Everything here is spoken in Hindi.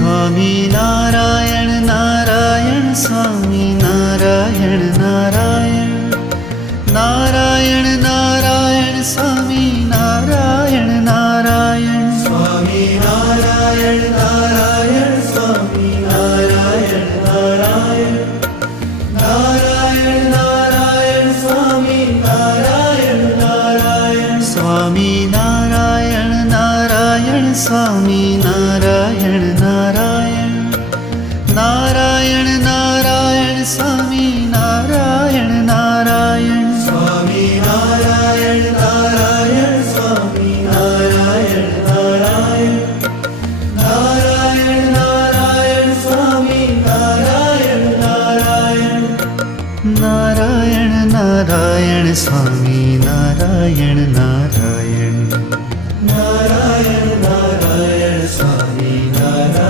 स्वामी नारायण नारायण स्वामी नारायण नारायण नारायण नारायण स्वामी नारायण नारायण स्वामी नारायण नारायण स्वामी नारायण नारायण नारायण नारायण स्वामी नारायण नारायण स्वामी नारायण नारायण स्वामी नारायण नारायण नारायण नारायण स्वामी नारायण नारायण स्वामी नारायण नारायण स्वामी नारायण नारायण नारायण नारायण स्वामी नारायण नारायण नारायण नारायण स्वामी नारायण नारायण